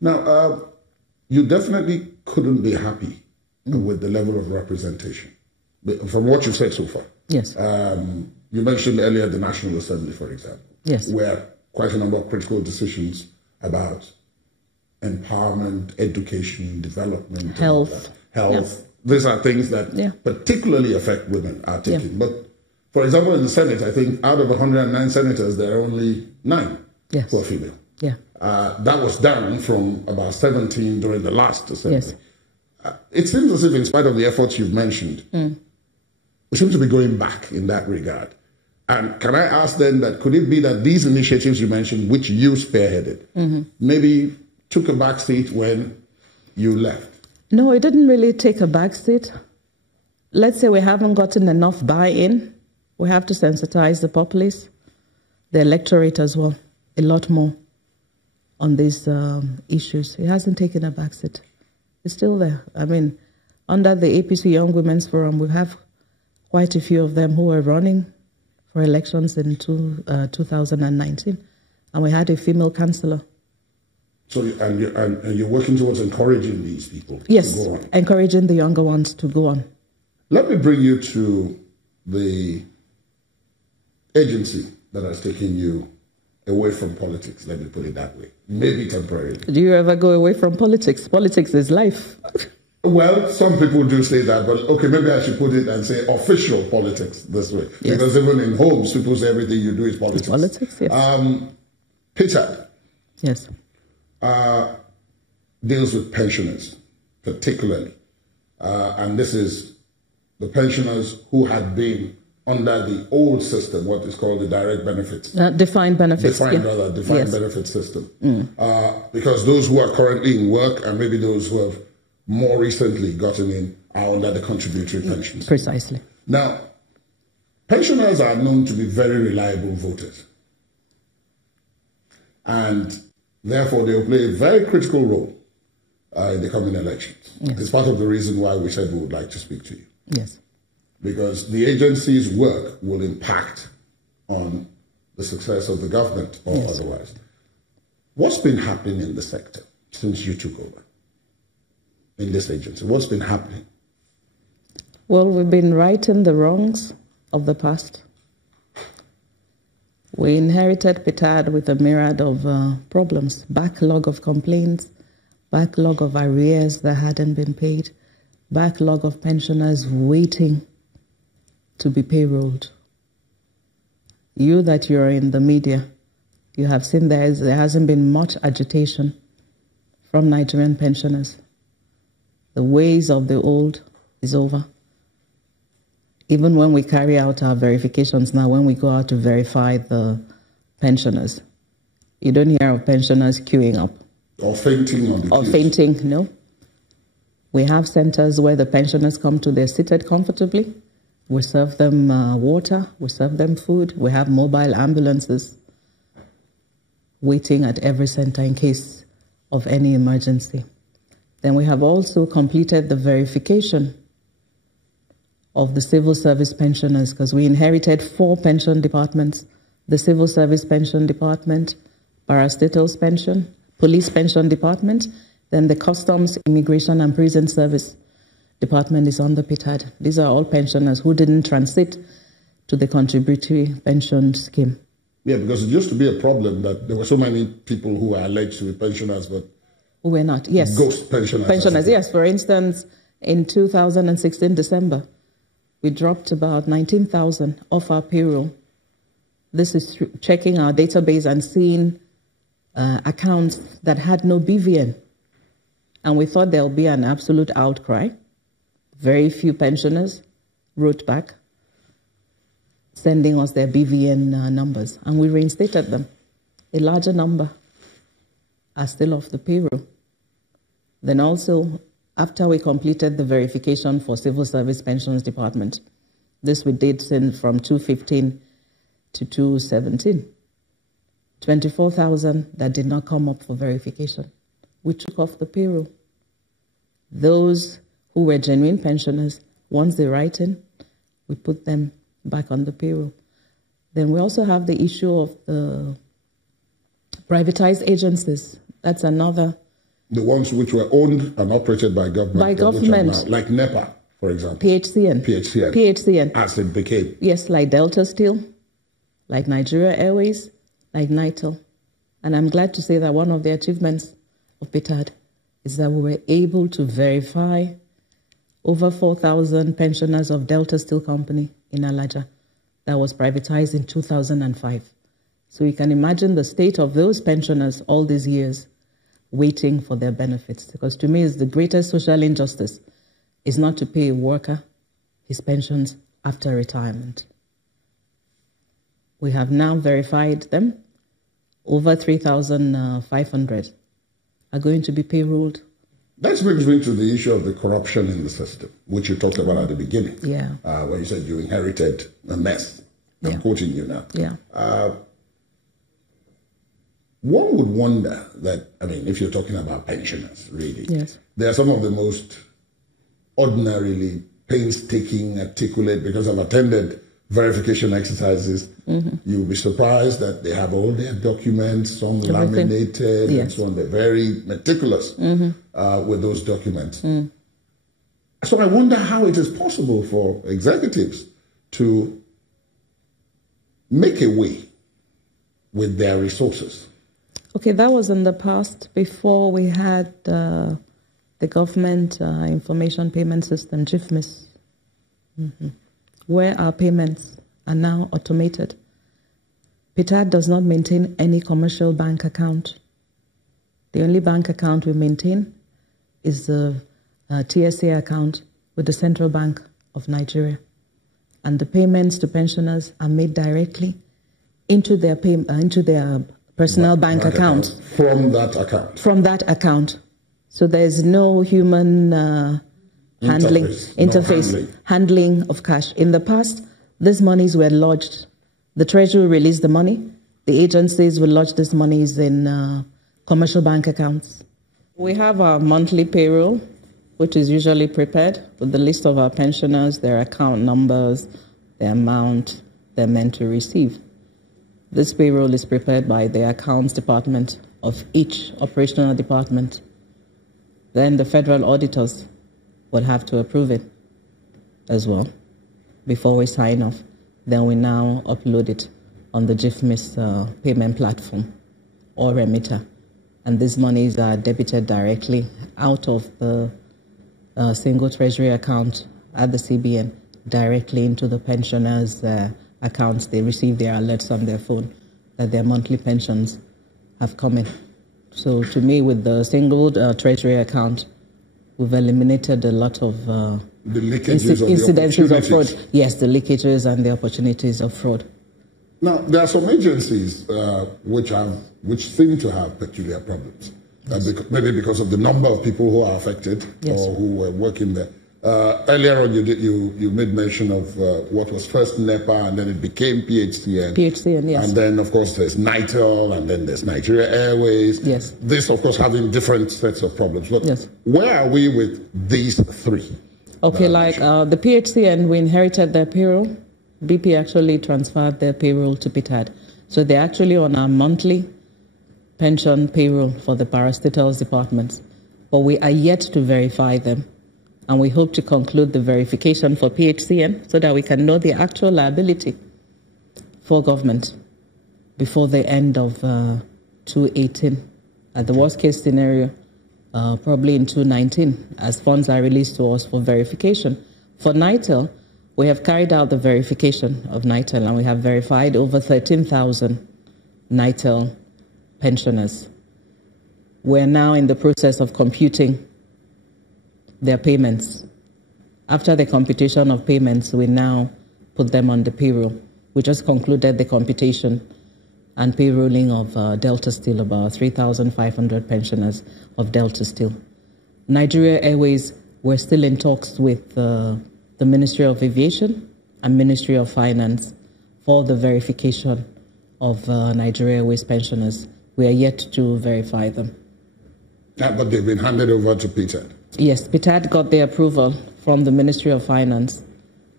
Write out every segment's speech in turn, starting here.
Now, you definitely couldn't be happy with the level of representation, from what you've said so far. Yes. You mentioned earlier the National Assembly, for example. Yes. Where quite a number of critical decisions about empowerment, education, development, health. These are things that particularly affect women are taken. But, for example, in the Senate, I think out of 109 senators, there are only 9 who are female. Yeah. That was down from about 17 during the last assembly. Yes. It seems as if, in spite of the efforts you've mentioned, we seem to be going back in that regard. And can I ask then that could it be that these initiatives you mentioned, which you spearheaded, maybe took a back seat when you left? No, it didn't really take a back seat. Let's say we haven't gotten enough buy-in. We have to sensitize the populace, the electorate as well, a lot more on these issues. It hasn't taken a back seat. It's still there. I mean, under the APC Young Women's Forum, we have quite a few of them who are running for elections in 2019, and we had a female councillor. So, and you're working towards encouraging these people to go on? Encouraging the younger ones to go on. Let me bring you to the agency that has taken you away from politics, let me put it that way, maybe temporarily. Do you ever go away from politics? Politics is life. Well, some people do say that, but okay, maybe I should put it and say official politics this way. Yes. Because even in homes, people say everything you do is politics. It's politics, yes. Pt.2. Yes. Deals with pensioners, particularly. And this is the pensioners who had been under the old system, what is called the direct benefits. Defined benefits. Defined benefit system. Because those who are currently in work and maybe those who have more recently gotten in are under the contributory pensions. Precisely. Now, pensioners are known to be very reliable voters. And therefore, they will play a very critical role in the coming elections. Yes. It's part of the reason why we said we would like to speak to you. Yes. Because the agency's work will impact on the success of the government or otherwise. What's been happening in the sector since you took over in this agency? What's been happening? Well, we've been righting the wrongs of the past. We inherited Pt.2 with a myriad of problems, backlog of complaints, backlog of arrears that hadn't been paid, backlog of pensioners waiting to be payrolled. You that you're in the media, you have seen there hasn't been much agitation from Nigerian pensioners. The ways of the old is over. Even when we carry out our verifications now, when we go out to verify the pensioners, you don't hear of pensioners queuing up. Or fainting on the Or fainting, no. We have centers where the pensioners come to, they're seated comfortably. We serve them water, we serve them food. We have mobile ambulances waiting at every center in case of any emergency. Then we have also completed the verification of the civil service pensioners, because we inherited 4 pension departments: the civil service pension department, parastatals pension, police pension department, then the customs, immigration and prison service department is on the Pt.2. These are all pensioners who didn't transit to the contributory pension scheme. Yeah, because it used to be a problem that there were so many people who were alleged to be pensioners, but who were not, yes. Ghost pensioners. Pensioners, yes. For instance, in 2016, December, we dropped about 19,000 off our payroll. This is checking our database and seeing accounts that had no BVN. And we thought there'll be an absolute outcry. Very few pensioners wrote back, sending us their BVN numbers, and we reinstated them. A larger number are still off the payroll. Then also, after we completed the verification for Civil Service Pensions Department, this we did from 2015 to 2017, 24,000 that did not come up for verification, we took off the payroll. Those who were genuine pensioners, once they write in, we put them back on the payroll. Then we also have the issue of the privatized agencies. That's another The ones which were owned and operated by government. By government. Like NEPA, for example. PHCN. PHCN. As it became. Yes, like Delta Steel, like Nigeria Airways, like NITEL. And I'm glad to say that one of the achievements of PTAD is that we were able to verify over 4,000 pensioners of Delta Steel Company in Alaja that was privatized in 2005. So you can imagine the state of those pensioners all these years waiting for their benefits. Because to me, it's the greatest social injustice is not to pay a worker his pensions after retirement. We have now verified them. Over 3,500 are going to be payrolled. That brings me to the issue of the corruption in the system, which you talked about at the beginning. Yeah. Where you said you inherited a mess. I'm quoting you now. Yeah. One would wonder that, I mean, if you're talking about pensioners, really, yes, they are some of the most ordinarily painstaking, articulate, because I've attended verification exercises. You'll be surprised that they have all their documents, some laminated, and so on. They're very meticulous with those documents. So I wonder how it is possible for executives to make a way with their resources. Okay, that was in the past, before we had the Government Information Payment System, GIFMIS, where our payments are now automated. PTAD does not maintain any commercial bank account. The only bank account we maintain is the TSA account with the Central Bank of Nigeria. And the payments to pensioners are made directly into their personal bank account. From that account? From that account. So there's no human handling of cash. In the past, these monies were lodged. The Treasury released the money. The agencies will lodge these monies in commercial bank accounts. We have our monthly payroll, which is usually prepared with the list of our pensioners, their account numbers, the amount they're meant to receive. This payroll is prepared by the accounts department of each operational department. Then the federal auditors will have to approve it as well before we sign off. Then we now upload it on the GIFMIS payment platform or remitter. And these monies are debited directly out of the single treasury account at the CBN directly into the pensioners' accounts. They receive their alerts on their phone that their monthly pensions have come in. So to me, with the single treasury account, we've eliminated a lot of incidences of fraud. Yes, the leakages and the opportunities of fraud. Now, there are some agencies which seem to have peculiar problems. Maybe because of the number of people who are affected or who were working there. Earlier on, you made mention of what was first NEPA, and then it became PHCN. PHCN, yes. And then, of course, there's NITEL, and then there's Nigeria Airways. Yes. This, of course, having different sets of problems. But where are we with these three? Okay, like the PHCN, we inherited their payroll. BP actually transferred their payroll to PTAD. So they're actually on our monthly pension payroll for the parastatals departments. But we are yet to verify them. And we hope to conclude the verification for PHCN so that we can know the actual liability for government before the end of 2018. At the worst case scenario, probably in 2019, as funds are released to us for verification. For NITEL, we have carried out the verification of NITEL, and we have verified over 13,000 NITEL pensioners. We're now in the process of computing their payments. After the computation of payments, we now put them on the payroll. We just concluded the computation and payrolling of Delta Steel, about 3,500 pensioners of Delta Steel. Nigeria Airways, we're still in talks with the Ministry of Aviation and Ministry of Finance for the verification of Nigeria Airways pensioners. We are yet to verify them. But they've been handed over to PTAD. Yes, PTAD got the approval from the Ministry of Finance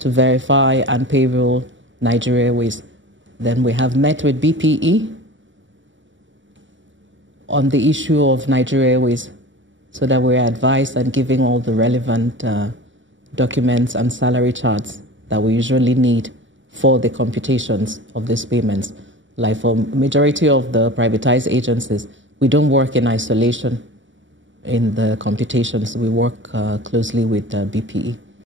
to verify and payroll Nigeria Airways. Then we have met with BPE on the issue of Nigeria Airways. so that we're advised and giving all the relevant documents and salary charts that we usually need for the computations of these payments. Like for majority of the privatized agencies, we don't work in isolation in the computations. We work closely with BPE.